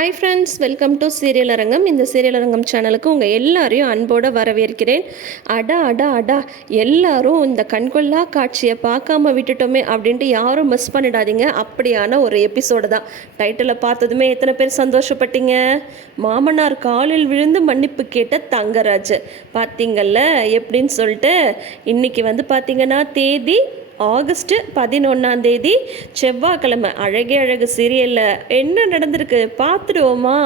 Hi friends, welcome to serial அரங்கம். இந்த serial அரங்கம் சேனலுக்கு உங்கள் எல்லாரையும் அன்போடு வரவேற்கிறேன். அடா அடா அடா, எல்லாரும் இந்த கண்கொள்ளா காட்சியை பார்க்காம விட்டுட்டோமே அப்படின்ட்டு யாரும் மிஸ் பண்ணிடாதீங்க. அப்படியான ஒரு எபிசோடு தான். டைட்டிலை பார்த்ததுமே எத்தனை பேர் சந்தோஷப்பட்டீங்க? மாமனார் காலில் விழுந்து மன்னிப்பு கேட்ட தங்கராஜ் பார்த்தீங்கள்ல எப்படின்னு சொல்லிட்டு. இன்றைக்கி வந்து பார்த்திங்கன்னா தேதி ஆகஸ்ட் 11 செவ்வாய்க்கிழமை. அழகே அழகு சீரியலில் என்ன நடந்திருக்கு பார்த்துடுவோமா?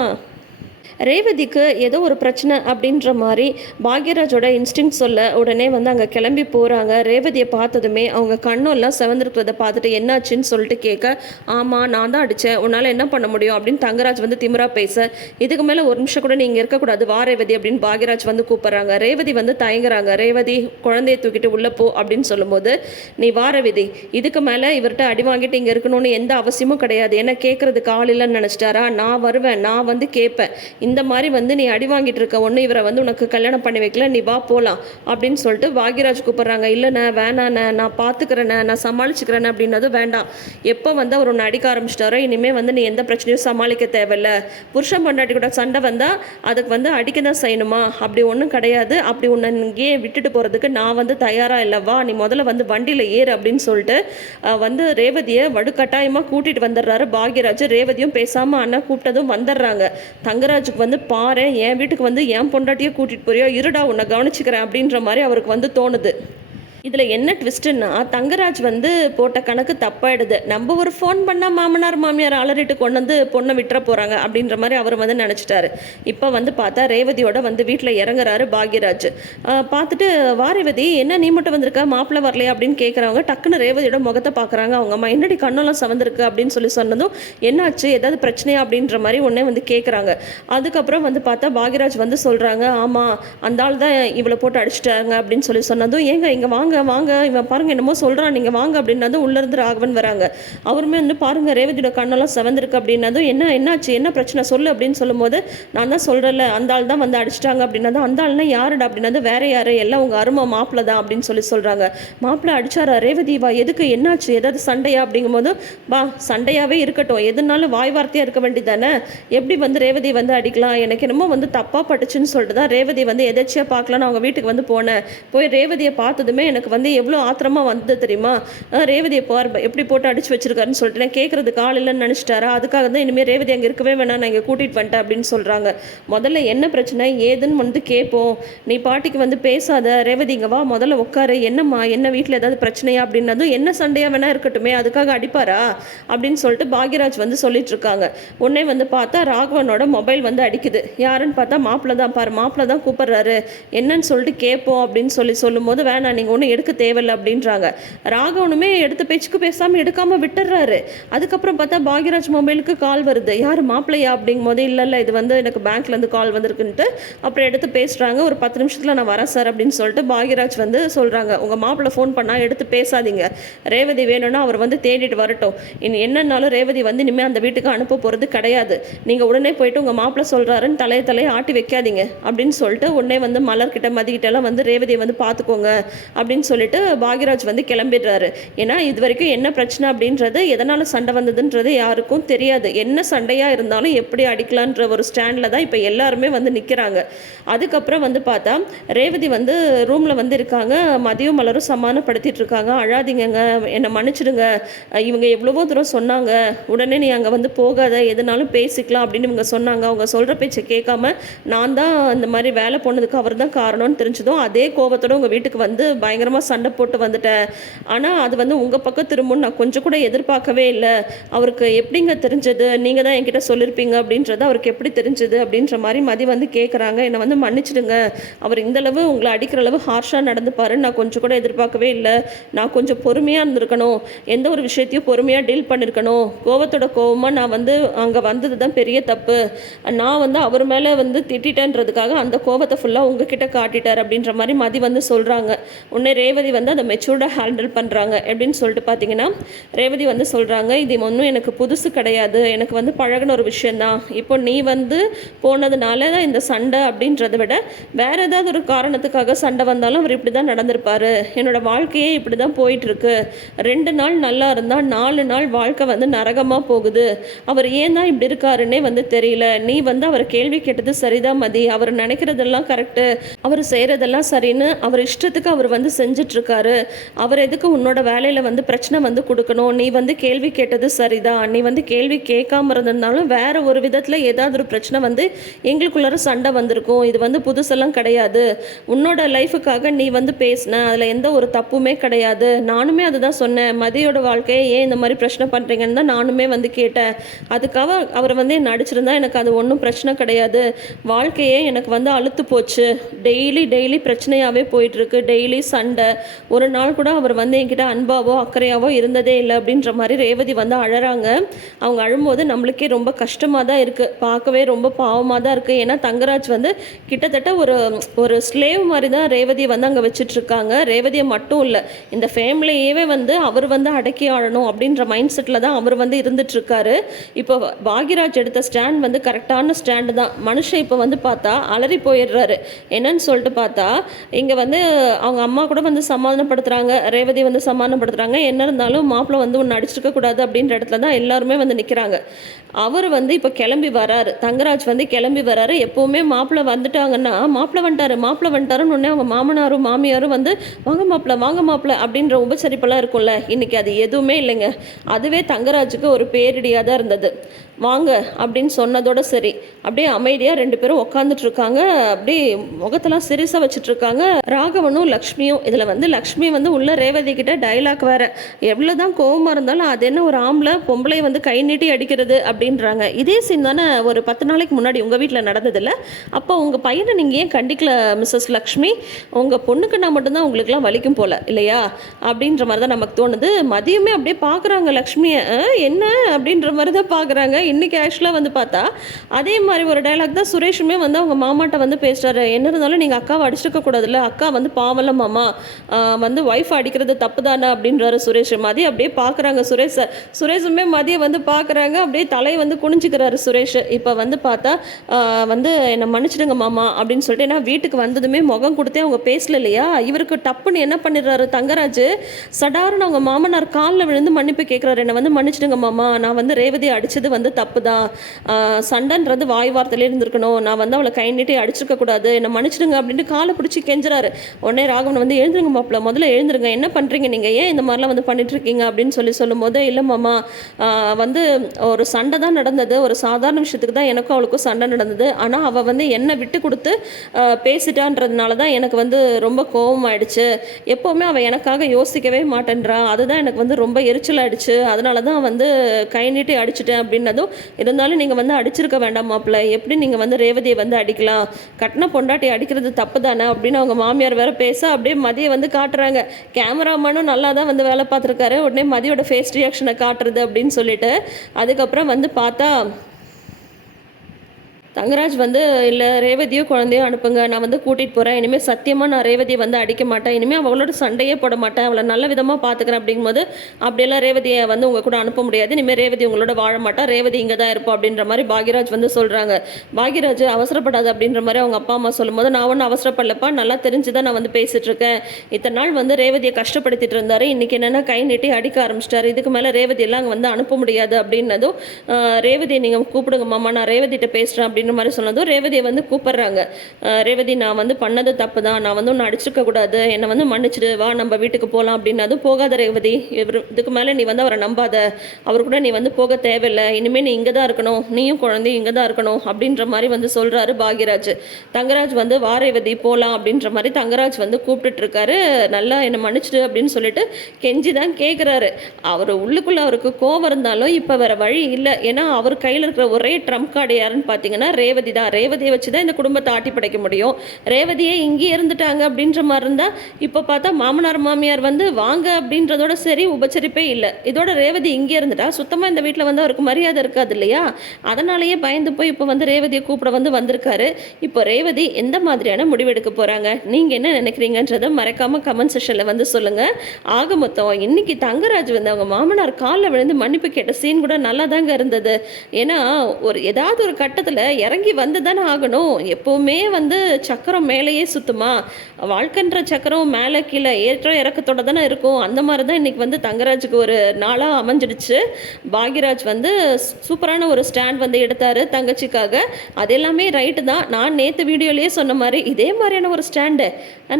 ரேவதிக்கு ஏதோ ஒரு பிரச்சனை அப்படின்ற மாதிரி பாக்யராஜோட இன்ஸ்டிங் சொல்ல உடனே வந்து அங்கே கிளம்பி போகிறாங்க. ரேவதியை பார்த்ததுமே அவங்க கண்ணெல்லாம் செவந்திருக்கிறத பார்த்துட்டு என்னாச்சுன்னு சொல்லிட்டு கேட்க, ஆமாம் நான் தான் அடித்தேன், உன்னால் என்ன பண்ண முடியும் அப்படின்னு தங்கராஜ் வந்து திமிரா பேச, இதுக்கு மேலே ஒரு நிமிஷம் கூட நீங்கள் இருக்கக்கூடாது, வா ரேவதி அப்படின்னு பாக்யராஜ் வந்து கூப்பிட்றாங்க. ரேவதி வந்து தயங்குறாங்க. ரேவதி குழந்தைய தூக்கிட்டு உள்ளே போ அப்படின்னு சொல்லும்போது, நீ வா ரேவதி, இதுக்கு மேலே இவர்கிட்ட அடி வாங்கிட்டு இங்கே இருக்கணும்னு எந்த அவசியமும் கிடையாது, என்ன கேட்குறதுக்கு ஆள் இல்லைன்னு நினச்சிட்டாரா? நான் வருவேன், நான் வந்து கேட்பேன், இந்த மாதிரி வந்து நீ அடி வாங்கிட்டு இருக்க ஒன்று இவரை வந்து உனக்கு கல்யாணம் பண்ணி வைக்கல, நீ வா போகலாம் அப்படின்னு சொல்லிட்டு பாக்யராஜ் கூப்பிட்றாங்க. இல்லைண்ணே வேணாண்ணே, நான் பார்த்துக்கிறேண்ணே, நான் சமாளிச்சுக்கிறேண்ணே அப்படின்னது வேண்டாம். எப்போ வந்து அவர் ஒன்று அடிக்க ஆரம்பிச்சிட்டாரோ இனிமேல் வந்து நீ எந்த பிரச்சனையும் சமாளிக்க தேவையில்ல. புருஷன் பொண்டாட்டி கூட சண்டை வந்தால் அதுக்கு வந்து அடிக்க தான் செய்யணுமா? அப்படி ஒன்றும் கிடையாது. அப்படி ஒன்று இங்கேயே விட்டுட்டு போகிறதுக்கு நான் வந்து தயாராக இல்லை, வா நீ முதல்ல வந்து வண்டியில் ஏறு அப்படின்னு சொல்லிட்டு வந்து ரேவதியை வடுக்கட்டாயமாக கூட்டிகிட்டு வந்துடுறாரு பாக்யராஜ். ரேவதியும் பேசாமல் அண்ணா கூப்பிட்டதும் வந்துடுறாங்க. தங்கராஜுக்கு வந்து பாரு, என் வீட்டுக்கு வந்து என் பொண்டாட்டியை கூட்டிகிட்டு போறியோ, இருடா உன்னை கவனிச்சுக்கிறேன் அப்படின்ற மாதிரி அவருக்கு வந்து தோணுது. இதில் என்ன ட்விஸ்ட்டுன்னா, தங்கராஜ் வந்து போட்ட கணக்கு தப்பாயிடுது. நம்ம ஒரு ஃபோன் பண்ணால் மாமனார் மாமியார் அலறிட்டு கொண்டு வந்து பொண்ணை விட்டுற போகிறாங்க அப்படின்ற மாதிரி அவர் வந்து நினச்சிட்டாரு. இப்போ வந்து பார்த்தா ரேவதியோட வந்து வீட்டில் இறங்குறாரு பாக்யராஜ். பார்த்துட்டு, வா ரேவதி, என்ன நீ மட்டும் வந்திருக்க, மாப்பிள்ளை வரலையா அப்படின்னு கேட்குறவங்க டக்குன்னு ரேவதியோட முகத்தை பார்க்குறாங்க. அவங்க அம்மா என்னடி கண்ணெல்லாம் சவந்திருக்கு அப்படின்னு சொல்லி சொன்னதும், என்னாச்சு ஏதாவது பிரச்சனையா அப்படின்ற மாதிரி உடனே வந்து கேட்குறாங்க. அதுக்கப்புறம் வந்து பார்த்தா பாக்யராஜ் வந்து சொல்கிறாங்க, ஆமாம் அந்த ஆள் தான் இவளை போட்டு அடிச்சிட்டாங்க அப்படின்னு சொல்லி சொன்னதும், ஏங்க இங்கே வாங்க வாங்க, இவன் பாருங்க என்னமோ சொல்கிறான், நீங்கள் வாங்க அப்படின்னதும் உள்ளேருந்து ராகவன் வராங்க. அவருமே வந்து பாருங்க ரேவதியோட கண்ணெல்லாம் செவந்திருக்கு அப்படின்னதும், என்னாச்சு என்ன பிரச்சனை சொல்லு அப்படின்னு சொல்லும்போது, நான் தான் சொல்கிறேன்ல அந்த ஆள் தான் வந்து அடிச்சிட்டாங்க அப்படின்னதும், அந்த ஆள்னா யாருடா அப்படின்னது, வேற யாரு, எல்லாம் உங்கள் அருமை மாப்பிள்ளை தான் அப்படின்னு சொல்லி சொல்கிறாங்க. மாப்பிள்ளை அடிச்சாரா? ரேவதி வா, எதுக்கு என்னாச்சு, ஏதாவது சண்டையா அப்படிங்கும்போது, வா சண்டையாகவே இருக்கட்டும், எதுனாலும் வாய் வார்த்தையாக இருக்க வேண்டியதானே, எப்படி வந்து ரேவதி வந்து அடிக்கலாம், எனக்கு என்னமோ வந்து தப்பாக பட்டுச்சுன்னு சொல்லிட்டு தான் ரேவதி வந்து எதாச்சியாக பார்க்கலான்னு அவங்க வீட்டுக்கு வந்து போனேன். போய் ரேவதியை பார்த்ததுமே எனக்கு வந்து எவ்வளோ ஆத்திரமாக வந்தது தெரியுமா? ரேவதியை பார் எப்படி போட்டு அடிச்சு வச்சிருக்காருன்னு சொல்லிட்டு நான் கேட்குறதுக்கு ஆள் இல்லைன்னு நினச்சிட்டாரா? அதுக்காக தான் இனிமேல் ரேவதி அங்கே இருக்கவே வேணாம், நான் இங்கே கூட்டிகிட்டு வந்துட்டேன் அப்படின்னு சொல்கிறாங்க. முதல்ல என்ன பிரச்சனை ஏதுன்னு வந்து கேட்போம், நீ பாட்டிக்கு வந்து பேசாத, ரேவதி இங்கே வா முதல்ல உட்காரு, என்னம்மா என்ன வீட்டில் ஏதாவது பிரச்சனையா அப்படின்னதும், என்ன சண்டையாக வேணா இருக்கட்டுமே அதுக்காக அடிப்பாரா அப்படின்னு சொல்லிட்டு பாக்யராஜ் வந்து சொல்லிட்டு இருக்காங்க. உடனே வந்து பார்த்தா ராகவனோட மொபைல் வந்து அடிக்குது. யாருன்னு பார்த்தா மாப்பிள்ளை தான், பாரு மாப்பிள்ளை தான் கூப்பிட்றாரு, என்னன்னு சொல்லிட்டு கேட்போம் அப்படின்னு சொல்லும்போது, வேணாம் நீங்கள் ஒன்றும் எடுக்க தேவையில்லை அப்படின்றாங்க. ராகவனுமே எடுத்த பேச்சுக்கு பேசாமல் எடுக்காமல் விட்டுறாரு. அதுக்கப்புறம் பார்த்தா பாக்யராஜ் மொபைலுக்கு கால் வருது. யார் மாப்பிள்ளையா அப்படிங்கும் போது, இல்லை இது வந்து எனக்கு பேங்க்லேருந்து கால் வந்திருக்குன்ட்டு அப்புறம் எடுத்து பேசுகிறாங்க. ஒரு 10 நிமிஷத்தில் நான் வரேன் சார் அப்படின்னு சொல்லிட்டு பாக்யராஜ் வந்து சொல்கிறாங்க. உங்கள் மாப்பிள்ளை ஃபோன் பண்ணால் எடுத்து பேசாதீங்க, ரேவதி வேணும்னா அவர் வந்து தேடிட்டு வரட்டும், இனி என்னன்னாலும் ரேவதி வந்து இனிமேல் அந்த வீட்டுக்கு அனுப்ப போகிறது கிடையாது, நீங்கள் உடனே போயிட்டு உங்கள் மாப்பிள்ளை சொல்கிறாருன்னு தலையை ஆட்டி வைக்காதீங்க அப்படின்னு சொல்லிட்டு உடனே வந்து மலர்கிட்ட மதிக்கிட்டெல்லாம் வந்து ரேவதியை வந்து பார்த்துக்கோங்க அப்படின்னு சொல்லிட்டு பாக்யராஜ் வந்து கிளம்பிடுறாரு. ஏன்னா இது வரைக்கும் என்ன பிரச்சனை அப்படின்றது, எதனால் சண்டை வந்ததுன்றது யாருக்கும் தெரியாது. என்ன சண்டையாக இருந்தாலும் எப்படி அடிக்கலான்ற ஒரு ஸ்டாண்டில் தான் இப்போ எல்லாருமே வந்து நிற்கிறாங்க. அதுக்கப்புறம் வந்து பார்த்தா ரேவதி வந்து ரூமில் வந்து இருக்காங்க. மதியம் மலரும் சமாதானப்படுத்திட்டு இருக்காங்க. அழாதீங்கங்க, என்னை மன்னிச்சிடுங்க, இவங்க எவ்வளவோ தூரம் சொன்னாங்க, உடனே நீ அங்கே வந்து போகாத, எதுனாலும் பேசிக்கலாம் அப்படின்னு இவங்க சொன்னாங்க. அவங்க சொல்கிற பேச்சை கேட்காம நான் தான் இந்த மாதிரி வேலை போனதுக்கு அவர் தான் காரணம்னு தெரிஞ்சதும் அதே கோபத்தோடு உங்கள் வீட்டுக்கு வந்து பயங்கரமாக சண்டை போட்டு வந்துட்டேன். ஆனால் அது வந்து உங்கள் பக்கம் திரும்புன்னு நான் கொஞ்சம் கூட எதிர்பார்க்கவே இல்லை. அவருக்கு எப்படிங்க தெரிஞ்சது, நீங்கள் தான் என்கிட்ட சொல்லியிருப்பீங்க அப்படின்றது அவருக்கு எப்படி தெரிஞ்சது அப்படின்ற மாதிரி மதி வந்து கேட்குறாங்க. என்னை வந்து மன்னிச்சிடுங்க, அவர் இந்தளவு உங்களை அடிக்கிற அளவு ஹார்ஷாக நடந்துப்பாரு நான் கொஞ்சம் கூட எதிர்பார்க்கவே இல்லை. நான் கொஞ்சம் பொறுமையாக இருந்திருக்கணும், எந்த ஒரு விஷயத்தையும் பொறுமையாக டீல் பண்ணியிருக்கணும். கோபத்தோட கோபமாக நான் வந்து அங்கே வந்தது தான் பெரிய தப்பு. நான் வந்து அவர் மேலே வந்து திட்டேன்றதுக்காக அந்த கோபத்தை ஃபுல்லாக உங்ககிட்ட காட்டிட்டார் அப்படின்ற மாதிரி மதி வந்து சொல்கிறாங்க. உடனே ரேவதி வந்து அதை மெச்சூர்டாக ஹேண்டில் பண்ணுறாங்க. எப்படின்னு சொல்லிட்டு பார்த்தீங்கன்னா, ரேவதி வந்து சொல்கிறாங்க, இது ஒன்றும் எனக்கு புதுசு கிடையாது, எனக்கு வந்து பழகின ஒரு விஷயந்தான். இப்போ நீ வந்து போனதுனால தான் இந்த சண்டை அப்படின்றத விட வேறு ஏதாவது ஒரு காரணத்துக்காக சண்டை வந்தாலும் அவர் இப்படி தான் நடந்திருப்பார். என்னோடய வாழ்க்கையே இப்படி தான் போயிட்டுருக்கு. 2 நாள் நல்லா இருந்தால் 4 நாள் வாழ்க்கை வந்து நரகமாக போகுது. அவர் ஏன் தான் இப்படி இருக்காருன்னே வந்து தெரியல. நீ வந்து அவரை கேள்வி கேட்டது சரிதான் மதி. அவர் நினைக்கிறதெல்லாம் கரெக்டு, அவர் செய்கிறதெல்லாம் சரின்னு அவர் இஷ்டத்துக்கு அவர் வந்து செஞ்சிட்ருக்காரு. அவர் எதுக்கு உன்னோட வேலையில் வந்து பிரச்சனை வந்து கொடுக்கணும்? நீ வந்து கேள்வி கேட்டது சரிதான். நீ வந்து கேள்வி கேட்காம இருந்திருந்தாலும் வேற ஒரு விதத்தில் ஏதாவது ஒரு பிரச்சனை வந்து எங்களுக்குள்ளார சண்டை வந்திருக்கும். இது வந்து புதுசெல்லாம் கிடையாது. உன்னோட லைஃபுக்காக நீ வந்து பேசின, அதில் எந்த ஒரு தப்புமே கிடையாது. நானுமே அதுதான் சொன்னேன், மதியோட வாழ்க்கையை ஏன் இந்த மாதிரி பிரச்சனை பண்ணுறீங்கன்னு தான் நானுமே வந்து கேட்டேன். அதுக்காக அவர் வந்து என்ன அடிச்சிருந்தா எனக்கு அது ஒன்றும் பிரச்சனை கிடையாது. வாழ்க்கையே எனக்கு வந்து அழுத்து போச்சு. டெய்லி பிரச்சனையாகவே போயிட்டுருக்கு. டெய்லி சண்டை. ஒரு நாள் கூட அவர் வந்து என்கிட்ட அன்பாவோ அக்கறையாவோ இருந்ததே இல்லை அப்படின்ற மாதிரி ரேவதி வந்து அழறாங்க. அவங்க அழும்போது நம்மளுக்கே ரொம்ப கஷ்டமாக தான் இருக்குது. பார்க்கவே ரொம்ப பாவமாக தான் இருக்குது. ஏன்னா தங்கராஜ் வந்து கிட்டத்தட்ட ஒரு ஸ்லேவ் மாதிரி தான் ரேவதியை வந்து அங்கே வச்சிட்ருக்காங்க. ரேவதியை மட்டும் இல்லை, இந்த ஃபேமிலியவே வந்து அவர் வந்து அடக்கி ஆளணும் அப்படின்ற மைண்ட் செட்டில் தான் அவர் வந்து இருந்துகிட்ருக்காரு. இப்போ பாக்யராஜ் எடுத்த ஸ்டாண்ட் வந்து கரெக்டான ஸ்டாண்டு தான். மனுஷன் இப்போ வந்து பார்த்தா அலறி போயிடுறாரு. என்னன்னு சொல்லிட்டு பார்த்தா இங்கே வந்து அவங்க அம்மா கூட வந்து சமாதானப்படுத்துகிறாங்க, ரேவதி வந்து சமாதானப்படுத்துகிறாங்க. என்ன இருந்தாலும் மாப்பிள்ளை வந்து ஒன்று அடிச்சிருக்க கூடாது அப்படின்ற இடத்துல தான் எல்லாருமே வந்து நிற்கிறாங்க. அவர் வந்து இப்போ கிளம்பி வராரு. தங்கராஜ் வந்து கிளம்பி வராரு. எப்போவுமே மாப்பிள்ளை வந்துட்டாங்கன்னா மாப்பிள்ளை வந்துட்டாருன்னு உடனே அவங்க மாமனாரும் மாமியாரும் வந்து வாங்க மாப்பிள்ளை அப்படின்ற உபசரிப்பெல்லாம் இருக்கும்ல. இன்றைக்கி அது எதுவுமே இல்லைங்க. அதுவே தங்கராஜுக்கு ஒரு பேரிடியாக தான் இருந்தது. வாங்க அப்படின்னு சொன்னதோட சரி, அப்படியே அமைதியாக 2 பேரும் உட்காந்துட்டு இருக்காங்க. அப்படியே முகத்தெல்லாம் சிரிசா வச்சுட்ருக்காங்க ராகவனும் லக்ஷ்மியும். இதில் வந்து லக்ஷ்மி வந்து உள்ள ரேவதி கிட்ட டைலாக் வேற, எவ்வளோதான் கோவமாக இருந்தாலும் அது என்ன ஒரு ஆம்பளை பொம்பளை வந்து கை நீட்டி அடிக்கிறது அப்படின்றாங்க. இதே சீன் தானே ஒரு 10 நாளைக்கு முன்னாடி உங்கள் வீட்டில் நடந்ததில்ல? அப்போ உங்கள் பையனை நீங்கள் ஏன் கண்டிக்கல மிஸ்ஸஸ் லக்ஷ்மி? உங்கள் பொண்ணுக்குன்னா மட்டும்தான் உங்களுக்குலாம் வலிக்கும் போல இல்லையா அப்படின்ற மாதிரி தான் நமக்கு தோணுது. மதியமே அப்படியே பார்க்குறாங்க லக்ஷ்மியை, என்ன அப்படின்ற மாதிரி தான் பார்க்குறாங்க. இன்றைக்கி ஆக்சுவலாக வந்து பார்த்தா அதே மாதிரி ஒரு டைலாக் தான் சுரேஷுமே வந்து அவங்க மாமாட்ட வந்து பேசுகிறாரு. என்ன இருந்தாலும் நீங்கள் அக்காவை அடிச்சிருக்க கூடாதுல்ல, அக்கா வந்து பாவம்ல மாமா, வந்து ஒய்ஃப் அடிக்கிறது தப்பு தானே அப்படின்றாரு சுரேஷ். மதியம் அப்படியே பார்க்குறாங்க சுரேஷுமே மதியம் வந்து பார்க்குறாங்க. அப்படியே தலையை வந்து குனிஞ்சிக்கிறாரு சுரேஷ். இப்போ வந்து பார்த்தா வந்து என்னை மன்னிச்சிடுங்க மாமா அப்படின்னு சொல்லிட்டு, ஏன்னா வீட்டுக்கு வந்ததுமே முகம் கொடுத்தே அவங்க பேசல இல்லையா. இவருக்கு டப்புன்னு என்ன பண்ணிடுறாரு தங்கராஜ், சடாருன்னு அவங்க மாமனார் காலில் விழுந்து மன்னிப்பு கேட்குறாரு. என்னை வந்து மன்னிச்சிடுங்க மாமா, நான் வந்து ரேவதி அடித்தது வந்து தப்பு தான். சண்டைன்றது வாய் வார்த்தையிலே இருந்திருக்கணும். நான் வந்து அவளை கை நீட்டி அடிச்சிருக்க கூடாது. என்னை மன்னிச்சிடுங்க அப்படின்ட்டு காலை பிடிச்சி கெஞ்சுறாரு. உடனே ராகவன் வந்து எழுந்துருங்க மாப்பிள்ள, முதல்ல எழுந்துருங்க, என்ன பண்ணுறீங்க நீங்கள், ஏன் இந்த மாதிரிலாம் வந்து பண்ணிட்டுருக்கீங்க அப்படின்னு சொல்லும் போது, இல்லை மாமா வந்து ஒரு சண்டை தான் நடந்தது. ஒரு சாதாரண விஷயத்துக்கு தான் எனக்கும் அவளுக்கும் சண்டை நடந்தது. ஆனால் அவள் வந்து என்னை விட்டு கொடுத்து பேசிட்டான்றதுனால தான் எனக்கு வந்து ரொம்ப கோபம் ஆயிடுச்சு. எப்போவுமே அவள் எனக்காக யோசிக்கவே மாட்டேன்றா. அதுதான் எனக்கு வந்து ரொம்ப எரிச்சல் ஆயிடுச்சு. அதனால தான் வந்து கை நீட்டி அடிச்சிட்டேன் அப்படின்னதும், இருந்தாலும் நீங்கள் வந்து அடிச்சிருக்க வேண்டாம் மாப்பிள்ளை, எப்படி நீங்கள் வந்து ரேவதியை வந்து அடிக்கலாம், கட்டின பொண்டாட்டி அடிக்கிறது தப்பு தானே அப்படின்னு அவங்க மாமியார் வேற பேச, அப்படியே மதியை வந்து காட்டுறாங்க. கேமராமேனும் நல்லா தான் வந்து வேலை பார்த்துருக்காரு. உடனே மதியோட ஃபேஸ் ரியாக்ஷனை காட்டுறது அப்படின்னு சொல்லிட்டு, அதுக்கப்புறம் வந்து பார்த்தா தங்கராஜ் வந்து, இல்லை ரேவதியோ குழந்தையோ அனுப்புங்க, நான் வந்து கூட்டிகிட்டு போகிறேன். இனிமேல் சத்தியமாக நான் ரேவதியை வந்து அடிக்க மாட்டேன். இனிமேல் அவளோட சண்டையே போட மாட்டேன். அவளை நல்ல விதமாக பார்த்துக்கிறேன். அப்படிங்கும்போது அப்படியெல்லாம் ரேவதியை வந்து உங்கள் கூட அனுப்ப முடியாது. இனிமேல் ரேவதி உங்களோட வாழ மாட்டா, ரேவதி இங்கே தான் இருப்போம் அப்படின்ற மாதிரி பாக்யராஜ் வந்து சொல்கிறாங்க. பாக்யராஜ் அவசரப்படாது அப்படின்ற மாதிரி அவங்க அப்பா அம்மா சொல்லும்போது, நான் ஒன்றும் அவசரப்படலப்பா, நல்லா தெரிஞ்சு தான் நான் வந்து பேசிகிட்ருக்கேன். இத்தனை நாள் வந்து ரேவதியை கஷ்டப்படுத்திட்டு இருந்தார். இன்றைக்கி என்னென்னா கை நீட்டி அடிக்க ஆரம்பிச்சிட்டாரு. இதுக்கு மேலே ரேவதியெல்லாம் அங்கே வந்து அனுப்ப முடியாது அப்படின்னதும், ரேவதியை நீங்கள் கூப்பிடுங்க மாமா, நான் ரேவதிகிட்ட பேசுகிறேன் அப்படின்ற மாதிரி சொன்னதும் ரேவதியை வந்து கூப்பிட்றாங்க. ரேவதி, நான் வந்து பண்ணது தப்பு தான், நான் வந்து ஒன்று அடிச்சிருக்க கூடாது, என்னை வந்து மன்னிச்சிடு, வா நம்ம வீட்டுக்கு போகலாம் அப்படின்னதும், போகாத ரேவதி, இதுக்கு மேலே நீ வந்து அவரை நம்பாத, அவர் கூட நீ வந்து போக தேவையில்லை, இனிமேல் நீ இங்கே தான் இருக்கணும், நீயும் குழந்தையும் இங்கே தான் இருக்கணும் அப்படின்ற மாதிரி வந்து சொல்கிறாரு பாக்யராஜ். தங்கராஜ் வந்து வா ரேவதி போகலாம் அப்படின்ற மாதிரி தங்கராஜ் வந்து கூப்பிட்டுட்ருக்காரு. நல்லா என்னை மன்னிச்சிடு அப்படின்னு சொல்லிட்டு கெஞ்சி தான் கேட்குறாரு. அவர் உள்ளுக்குள்ளே அவருக்கு கோவம் இருந்தாலும் இப்போ வேறு வழி இல்லை. ஏன்னா அவர் கையில் இருக்கிற ஒரே ட்ரம்ப் கார்டு யாருன்னு பார்த்தீங்கன்னா ரேவதி தான். ரேவதியை வச்சு தான் இந்த குடும்பத்தை ஆட்டி படைக்க முடியும். ரேவதியே இங்கேயே இருந்துட்டாங்க அப்படின்ற மாதிரி இருந்தால் இப்போ பார்த்தா மாமனார் மாமியார் வந்து வாங்க அப்படின்றதோட சரி, உபச்சரிப்பே இல்லை. இதோட ரேவதி இங்கே இருந்துட்டா சுத்தமாக இந்த வீட்டில் வந்து அவருக்கு மரியாதை இருக்காது இல்லையா? அதனாலேயே பயந்து போய் இப்போ வந்து ரேவதியை கூப்பிட வந்திருக்காரு. இப்போ ரேவதி எந்த மாதிரியான முடிவெடுக்க போகிறாங்க, நீங்கள் என்ன நினைக்கிறீங்கன்றதை மறக்காமல் கமெண்ட் செஷனில் வந்து சொல்லுங்கள். ஆக மொத்தம் இன்னைக்கு தங்கராஜ் வந்து அவங்க மாமனார் காலில் விழுந்து மன்னிப்பு கேட்ட சீன் கூட நல்லா தாங்க இருந்தது. ஏன்னா ஏதாவது ஒரு கட்டத்தில் இறங்கி வந்து தானே ஆகணும். எப்போவுமே வந்து சக்கரம் மேலேயே சுத்துமா? வாழ்க்கைன்ற சக்கரம் மேலே கீழே ஏற்ற இறக்கத்தோட தானே இருக்கும். அந்த மாதிரி தான் இன்றைக்கி வந்து தங்கராஜுக்கு ஒரு நாளாக அமைஞ்சிடுச்சு. பாக்யராஜ் வந்து சூப்பரான ஒரு ஸ்டாண்ட் வந்து எடுத்தார் தங்கச்சிக்காக. அது எல்லாமே ரைட்டு தான். நான் நேற்று வீடியோலேயே சொன்ன மாதிரி இதே மாதிரியான ஒரு ஸ்டாண்டு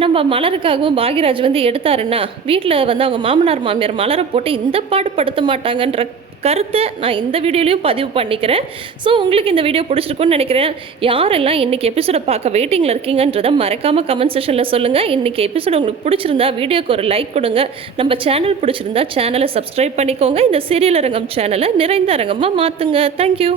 நம்ம மலருக்காகவும் பாக்யராஜ் வந்து எடுத்தாருன்னா வீட்டில் வந்து அவங்க மாமனார் மாமியார் மலரை போட்டு இந்த பாடு படுத்த மாட்டாங்கன்ற கருத்தை நான் இந்த வீடியோலையும் பதிவு பண்ணிக்கிறேன். ஸோ உங்களுக்கு இந்த வீடியோ பிடிச்சிருக்குன்னு நினைக்கிறேன். யாரெல்லாம் இன்றைக்கி எபிசோடை பார்க்க வெயிட்டிங்கில் இருக்கீங்கன்றதை மறக்காமல் கமெண்ட் செஷனில் சொல்லுங்கள். இன்றைக்கி எபிசோடு உங்களுக்கு பிடிச்சிருந்தா வீடியோக்கு ஒரு லைக் கொடுங்க. நம்ம சேனல் பிடிச்சிருந்தா சேனலை சப்ஸ்கிரைப் பண்ணிக்கோங்க. இந்த சீரியல் அரங்கம் சேனலை நிறைந்த அரங்கமாக மாற்றுங்க. தேங்க்யூ.